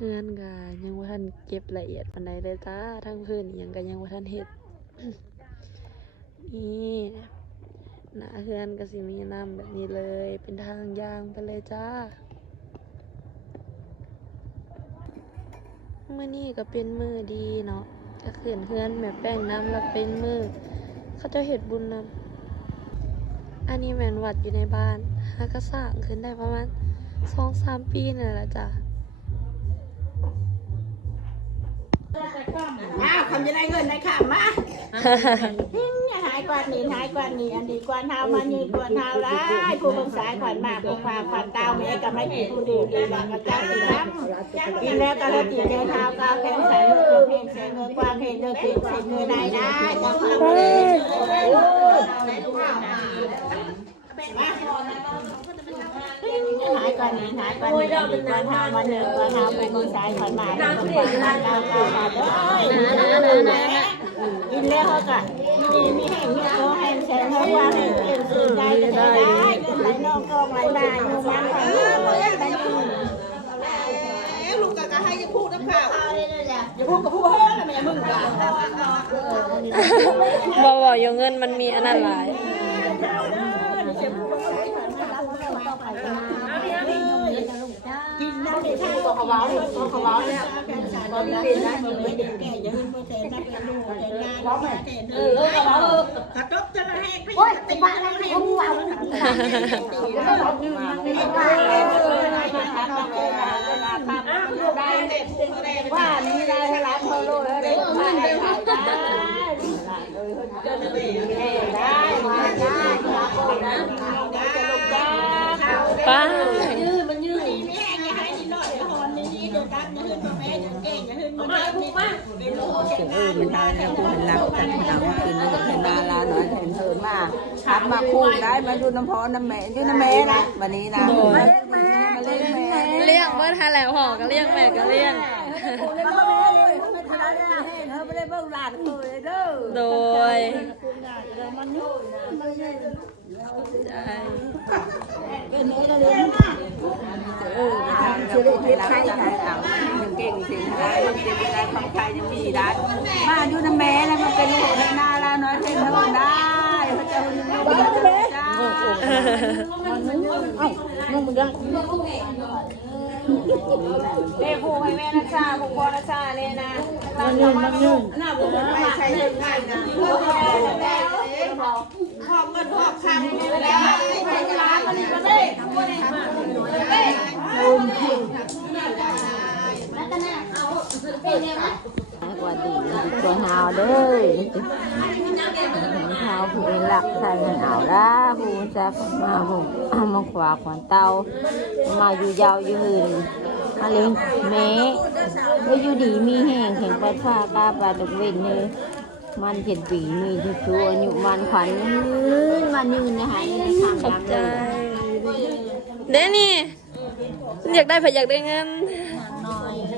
เฮือนก็ยังบ่าทันเก็บละเอียดปานใดเลยจ้าทั้งพื้นอิหยังก็ยังบ่าทันเฮ็ดนี่หน้าเฮือนก็สิมีน้ำแบบนี้เลย เป็นทางยางไปเลยจ้าเมื้อนี้ก็เป็นมือดีเนาะก็ขึ้นเฮือนแม่แป้งน้ำแล้วเป็นมือเขาจ้าเฮ็ดบุญนำอันนี้แมนวัดอยู่ในบ้านหาก็สร้างขึ้นได้ประมาณ2-3ปีนั่แหละจ้ะ อ้าวคำจะได้เงินได้ค่ะมาหายกว่านี้หายกว่านี้อันนี้กว่าเท้ามายืนกว่าเท้าร้ายผู้บังสายขวัญมากผู้ควางขวัญเต้าแม่กับไม่กี่ผู้ดีดีหลังกับเจ้าสีน้ำกินแล้วก็เราตีเจอเท้าก้าวแขนใส่เงินเพลงเสียเงินกว้างเพลงเลิกเสียเสียเงินได้ได้เจ้าค่ะหายกว่านี้หา กว่านี้กว่าเท้ามาเนินกว่าท้าเป็นมือสายขวัญมากผู้ควางขวัญเต้าก้าวขาดเลยกินแล้วเขาก็มีมีแห้งมีโตแห้งแสงเขาว่าแห้งเอ็นสื่อได้ก็ได้ได้เงินไหลนองกองไหลมาอยู่มันเออได้ยินลูกกะกะให้จะพูดน้ำข่าอย่าพูดกับผู้เฮ้ยนะแม่มึงกันบ่บ่อยู่เงินมันมีอันนั้นหลายกิ นน้ำในท่าตัวเขาว้าวตัวเขาว้าวเนี่ยตอนนี้เป็นได้มึงไม่เด็กแก่ย่าขึ้นมาแทนนักกันลูกแทนนานแทนเออเออเขาว้าวเออกระตบจะละแหกพี่โอ้ยติดบ้านอะไรให้มึงว้าวว่านี่ได้ให้รับเขาโลแล้วได้มาได้ได้ได้มาได้รับโอ้นะจะลงได้ ป้า ยืดมันยืดนี่แห้งอย่าให้นี่หน่อยหอนนี่นี่เดือดดันอย่าขึ้นมาแม่อย่า เก่งอย่นมันได้แล้วคุณรับกันหลังกินแล้วก็เห็นนาลาหน่อยเห็นเหินมาขับมาคู่ได้มาอยู่น้ำพอน้ำแม่อยู่น้ำแม่นะวันนี้นะมาเล่นแม่มาเล่นแม่เลี้ยงเบิ้ทันแล้วห่อก็เลี้ยงแม่ก็เลี้ยง เล่นแม่เลยไม่ทำได้ให้เขาไม่ได้เบิ่งหลานเลยเด้อโดยใช่เออทางเราไม่รับจะให้เอายังเก่งสิได้ยังเก่งได้ความใจยังมีได้มาอยู่น้ำแม่แล้วมันเป็นลูกให้นาลาน้อยเห็นเหินได้เขาจะอยู่น้ำแม่จ้าเด็กผู้ให้แม่นะชาผู้พ่อนะชาเนี่ยนะมันยืนมันยืนน่าบุญไม่ใช่เรื่องง่ายนะหอบเงินหอบคำนี่แหละ ร้านมันนี่ก็ได้ กว่าดีตัวหาวเด้อหาวผู้เป็นหลักใส่หาวละผู้จะมาผมเอามาขวาขวานเตามาอยู่ยาวอยู่หืนมาเลี้ยงแม่ว่าอยู่ดีมีแห้งแข็งปัดผ้ากาปลาตกเว้นเลยมันเห็นปีมีที่ตัวอยู่มันขวัญยืนมันยืนนะฮะในทางขอบดำใจเลยเด้นี่อยากได้ผัอยากได้เงินน้อบ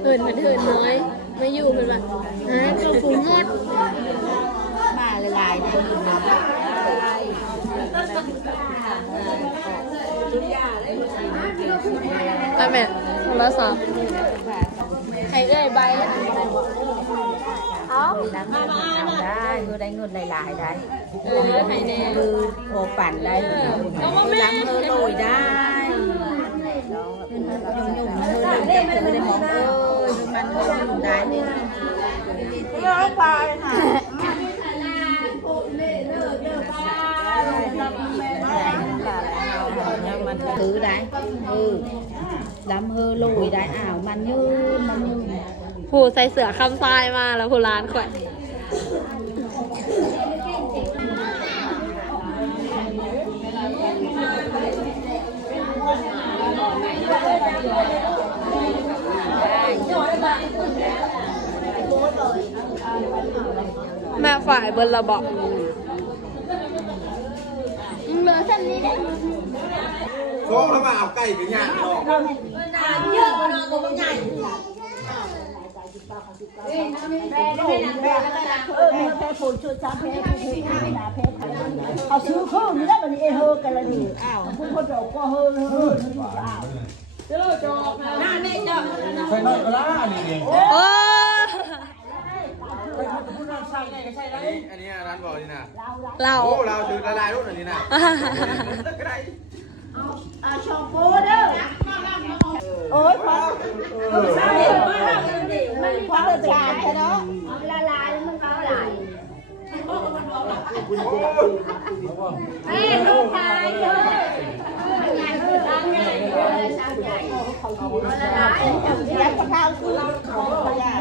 เหินมันเหินน้อยไม่อยู่เป็นแบบฮะก็ฟูหมดมาหลายๆคนนะลายไปแม่โทรศัพท์ให้เอ้ยใบเอา ได้เงินเอาได้เงินได้เงินหลายๆได้เออให้แน่คือโอปั่นได้ล้างเออโรยได้ยุ่งๆเธอเด็กเธอได้มองเออมันได้เนี่ยไปค่ะมันถือได้เออดำเฮอโลยได้อ้าวมันยืน มันยืนผู้ใส่เสือคำทรายมาแล้วผู้ร้านข่อยแม่ฝ่ายเบิร์ระบอกโค้งแล้วมาเอาไก่กันย่างออกเอาซื้อข้าวนี่แล้วมันเอเฮอกันละนี่อ้าวพวกคนเราก็เฮอเฮออ้าวใส่น้อยก็ได้นี่เองโอ้อันนี้ร้านบอกนี่นะเราโอ้เราถือละลายรุ่นอันนี้นะก็ได้โอ้ยพอ มันพอเลยขาดใช่เนาะแล้วก็เท้าคือเขาเขาอยาก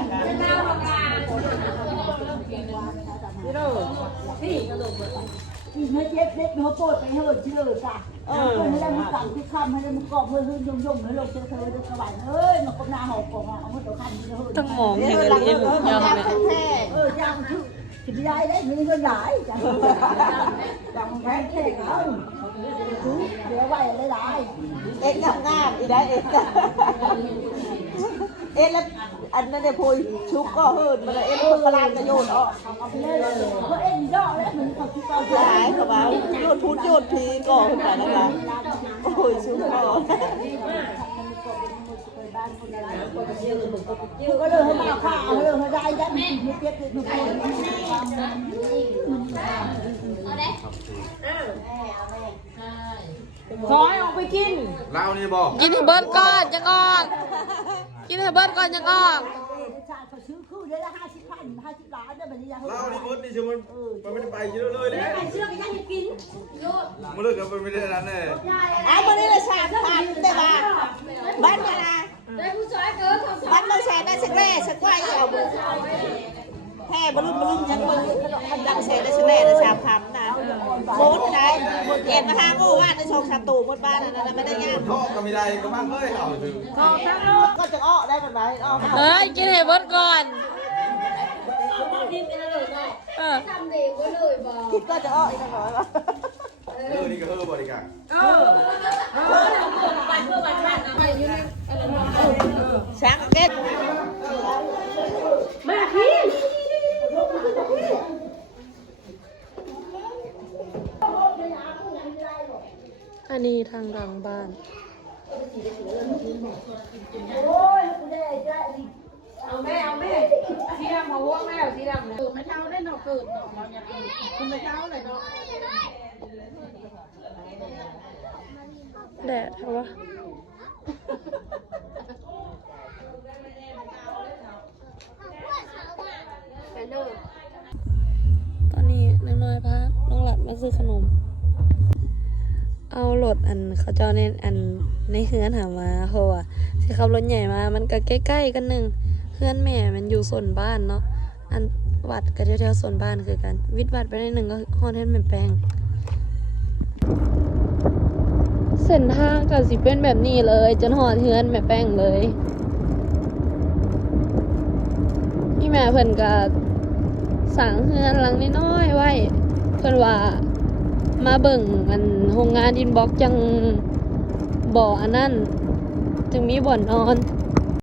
กันไม่เจ็บเล็กเขาปวดไปเหินเชื่อจ้ะเออให้ได้มันสั่งที่ข้ามให้ได้มันกรอบเฮ้ยเฮ้ยยงยงให้ลงเจอเธอเดินสบายเอ้ยมันก็นาหอบกองเอาเงินตัวข้ามเฮ้ยต้องมองอย่างไรเอ็มยอมไหมเออย่างชื่อถึงยายได้มีเงินหลายจ้ะจังแพงแค่เอาเดี๋ยวไว้ได้หลายเอ็งงามงามอีได้เอ็งเอ็งแล้ว อันนั้นเนี่ยพูยชุกก็เฮิร์นมันเอ็งเพิ่งกระลานกระโยนออกเพราะเอ็งย่อแล้วเหมือนเขาคิดเอาหลายเขาบอกโยนพูดโยนทีก่อขึ้นมานะคะโอ้ยชุกก่อก็เลยให้มาข้าวเลยให้ได้ได้ไม่เจ็บไม่ปวดขอให้ออกไปกินเรานี่บอกกินให้เบิร์ดก่อนยังออก กินให้เบิร์ดก่อนยังออกเขาซื้อคู่ได้ละห้าสิบพันห้าสิบล้านเนี่ยแบบนี้ยังเรานี่มดนี่ชิมันมันไม่ได้ไปเยอะเลยเนี่ยเชื่อก็ยังกินมันเลิกกันไม่ได้นั้นเลยอ้าวมันนี่ละสามพันได้ป่ะบ้านมานะบ้านเมืองแสนได้สักแร่สักไว้เอาแพ่บลุนบลุนยังมือดังแสนได้สักแร่ได้สามพันนะโคตรได้เก็บมาทางโอ้ว่าใน ชงชาตูหมดบ้านนั่นไม่ได้ยากท่อก็ไม่ได้ก็บ้างเลยเอาถึงก็จะอ้อได้แบบไหนอ้อเฮ้ยกินให้เบิร์ดก่อนเออคิดก็จะอ้ออีกหน่อยวะเออนี่ก็เออบริการช้างเก็ต อั นนี้ทางหลังบ้านเอาแม่เอาแม่สีดำมาว่วงแล้วสีดำเลยไม่เท่าได้เนาะเกิดเนาะเราเนี่ยคุณไม่เท่าเลยเนาะแดดใช่ปะตอนนี้น้อยๆพาน้องหลัดมาซื้อขนม เอารถอันเขาเจ้าในอันในเฮือนหามาเพราะว่าสิขับรถใหญ่มา มันก็ใกล้ๆกันหนึ่งเฮือนแม่มันอยู่ส่วนบ้านเนาะอันวัดก็แถวๆส่วนบ้านคือกัน วิทย์วัดไปได้หนึ่งก็ฮอนเทนเป็นแปลงเส้นทางก็สิเป็นแบบนี้เลย จนหอดเฮือนแม่แป้งเลยพี่แม่เพิ่นก็สั่งเฮือนหลังน้อยๆไว้ เพิ่นว่า มาเบิ่งอันโรงงานอินบ็อกจังบ่ออันนั้น จึงมีบ่อนนอน